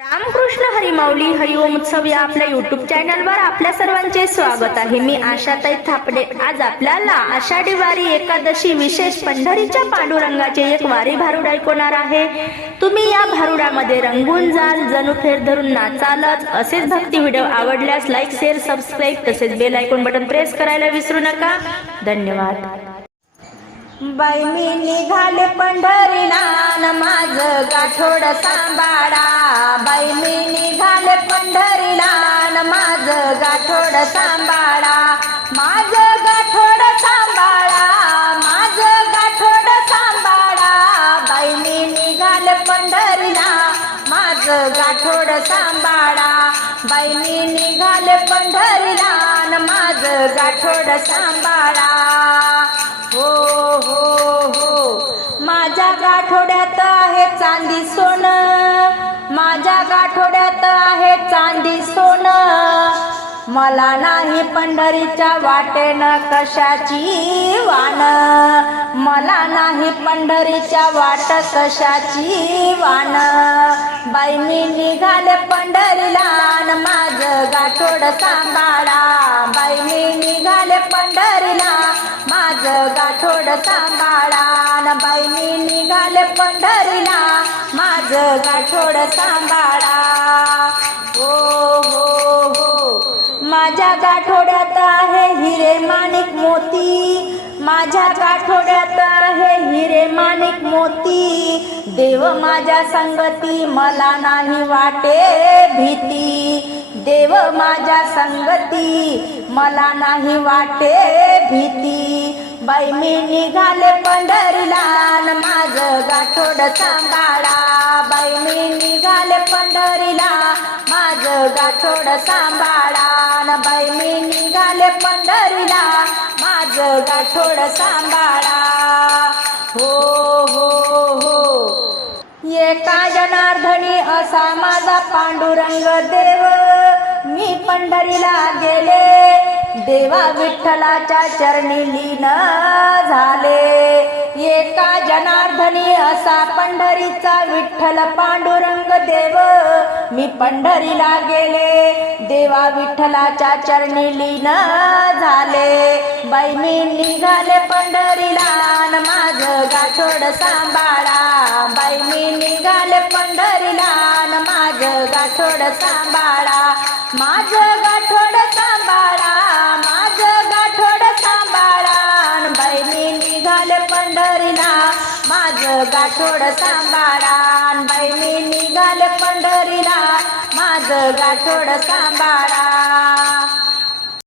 रामकृष्ण हरिमाऊली हरिओम उत्सव या आपल्या युट्यूब चॅनलवर आपल्या सर्वांचे स्वागत आहे. मी आशाताई थापडे. आज आपल्याला आषाढी वारी एकादशी विशेष पंढरीच्या पांडुरंगाचे एक वारी भारूड ऐकवणार आहे. तुम्ही या भारुडामध्ये रंगून जाल जणू फेर धरून नाचालच. असेच भक्ती व्हिडिओ आवडल्यास लाईक शेअर सबस्क्राईब तसेच बेल आयकॉन बटन प्रेस करायला विसरू नका. धन्यवाद. बाई मी निघाले पंढरी नान माझ गाठोड सांभाळा. बाई मी निघाले पंढरी नान माझ गाठोड सांभाळा. माझ गाठोड सांभाळा माझ गाठोड सांभाळा. बाई मी निघाले पंढरीला माझ गाठोड सांभाळा. बाई मी निघाले पंढरी नान माझ गाठोड सांभाळा. चांदी सोनं. माझ्या गाठोड्यात आहे चांदी सोनं. मला नाही पंढरीच्या वाटेनं कशाची वाण. मला नाही पंढरीच्या वाट कशाची वाण. बाई मी निघाले पंढरीला न माझं गाठोड सांभाळा. बाई मी निघाले पंढरीला माझं गाठोड सांभाळा. न बाई निघाले पंढरीला. माझं गाठोड सांभाळा. हो हो हो. माझ्या गाठोड्यात आहे हिरे माणिक मोती. माझ्या गाठोड्यात आहे हिरे माणिक मोती. देव माझ्या संगती मला नाही वाटे भीती. देव माझ्या संगती मला नाही वाटे भीती. बाई मी निघाले पंढरीला न माझं गाठोड सांभाळा. बाई मी निघाले पंढरीला माझं गाठोड सांभाळा. न बाई मी निघाले पंढरीला माझं गाठोड सांभाळा. हो हो हो. एका जनार्धनी असा माझा पांडुरंग देव. मी पंढरीला गेले देवा विठ्ठलाच्या चरणी लीन झाले. एका जनार्दनी असा पंढरीचा विठ्ठल पांडुरंग देव. मी पंढरीला गेले. देवा विठ्ठलाच्या चरणी लीन झाले. बाई मी निघाले पंढरीला माझ माझं गाठोड सांभाळा. बाई मी निघाले पंढरीला माझ माझं गाठोड सांभाळा. माझं निघाले पंढरीला माझं गाठोड सांभाळान बाई मी निघाले पंढरीला माझं गाठोड सांभाळा.